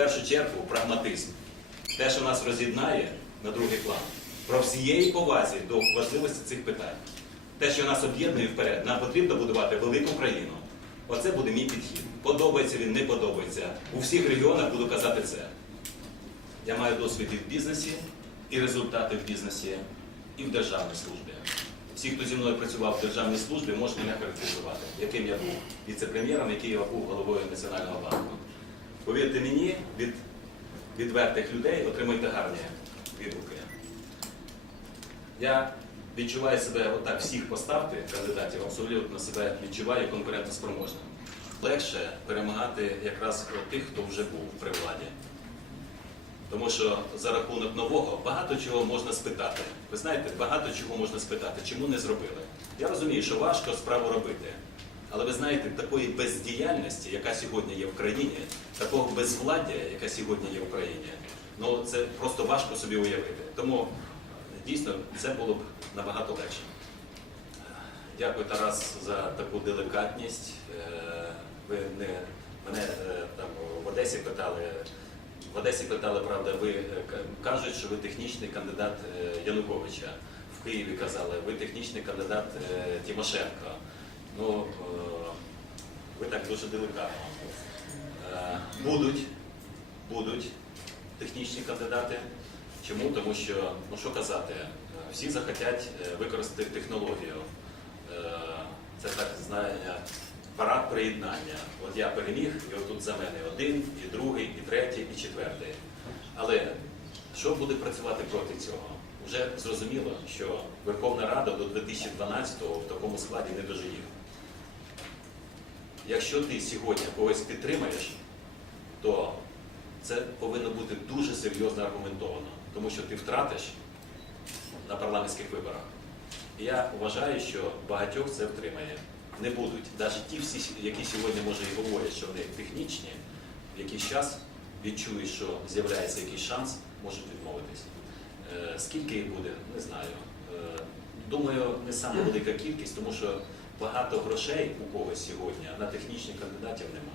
першу чергу прагматизм. Те, що нас роз'єднає на другий план, про всієї повазі до важливості цих питань. Те, що нас об'єднує вперед, нам потрібно будувати велику країну. Оце буде мій підхід. Подобається він, не подобається. У всіх регіонах буду казати це. Я маю досвід і в бізнесі, і результати в бізнесі, і в державній службі. Всі, хто зі мною працював в державній службі, можуть мене характеризувати, яким я був віце-прем'єром, який я був головою Національного банку. Повірте мені, від відвертих людей отримуйте гарні відгуки. Я відчуваю себе, отак всіх поставте кандидатів, абсолютно себе відчуваю конкурентоспроможним. Легше перемагати якраз тих, хто вже був при владі. Тому що за рахунок нового багато чого можна спитати. Ви знаєте, багато чого можна спитати, чому не зробили. Я розумію, що важко справу робити. Але ви знаєте, такої бездіяльності, яка сьогодні є в країні, такого безвладдя, яка сьогодні є в країні, ну це просто важко собі уявити. Тому дійсно це було б набагато легше. Дякую, Тарас, за таку деликатність. Е, Ви не мене е, там в Одесі питали. В Одесі питали, правда, ви е, кажуть, що ви технічний кандидат Януковича. В Києві казали, ви технічний кандидат Тимошенко. Ну, е, ви так дуже деликатно. Е, Будуть, будуть технічні кандидати. Чому? Тому що, ну що казати, е, всі захотять використати технологію. Це так знає парад приєднання. От я переміг, і отут за мене один, і другий, і третій, і четвертий. Але що буде працювати проти цього? Вже зрозуміло, що Верховна Рада до 2012-го в такому складі не дожиє. Якщо ти сьогодні когось підтримаєш, то це повинно бути дуже серйозно аргументовано, тому що ти втратиш на парламентських виборах. Я вважаю, що багатьох це втримає. Не будуть. Навіть ті всі, які сьогодні може і говорять, що вони технічні, в якийсь час відчують, що з'являється якийсь шанс, можуть відмовитись. Е, Скільки їх буде, не знаю. Е, Думаю, не саме велика кількість, тому що багато грошей у когось сьогодні, а на технічних кандидатів нема.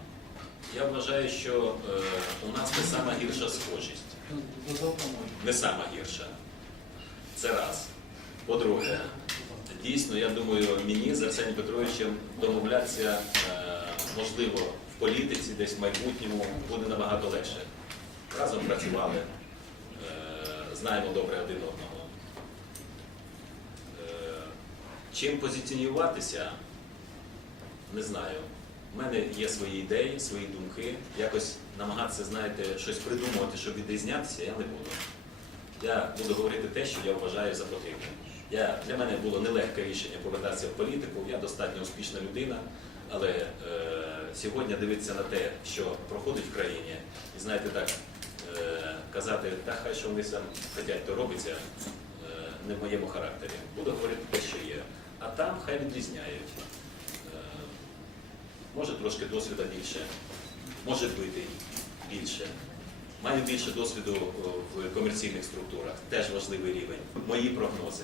Я вважаю, що е, у нас не сама гірша схожість. Не сама гірша. Це раз. По-друге, дійсно, я думаю, мені з Арсенієм Петровичем домовлятися, е, можливо, в політиці, десь в майбутньому буде набагато легше. Разом працювали, е, знаємо добре один одного. Е, Чим позиціонуватися, не знаю. У мене є свої ідеї, свої думки. Якось намагатися, знаєте, щось придумувати, щоб відрізнятися, я не буду. Я буду говорити те, що я вважаю за потрібне. Я, для мене було нелегке рішення повертатися в політику. Я достатньо успішна людина, але е, сьогодні дивитися на те, що проходить в країні, і знаєте, так е, казати, та хай що вони сам хотять, то робиться, е, не в моєму характері. Буду говорити те, що є. А там хай відрізняють. Е, може трошки досвіду більше, може бити більше. Маю більше досвіду в комерційних структурах, теж важливий рівень. Мої прогнози.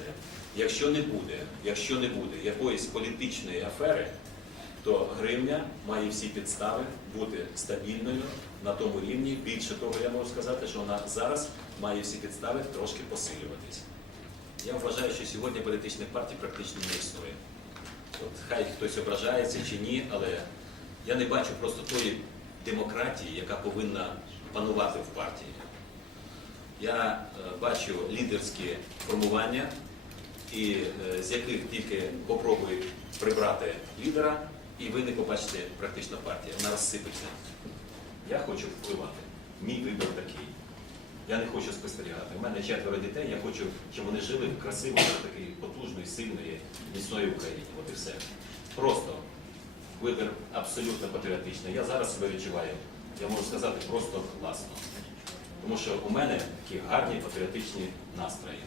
Якщо не буде, якщо не буде якоїсь політичної афери, то гривня має всі підстави бути стабільною на тому рівні. Більше того, я можу сказати, що вона зараз має всі підстави трошки посилюватись. Я вважаю, що сьогодні політичних партій практично не існує. От хай хтось ображається чи ні, але я не бачу просто тої демократії, яка повинна панувати в партії. Я е, бачу лідерські формування, і е, з яких тільки попробують прибрати лідера, і ви не побачите практично партія. Вона розсипеться. Я хочу впливати. Мій вибір такий. Я не хочу спостерігати. У мене четверо дітей, я хочу, щоб вони жили в красивій, такій потужної, сильної, міцної Україні. От і все. Просто вибір абсолютно патріотичний. Я зараз себе відчуваю, я можу сказати, просто класно. Тому що у мене такі гарні патріотичні настрої.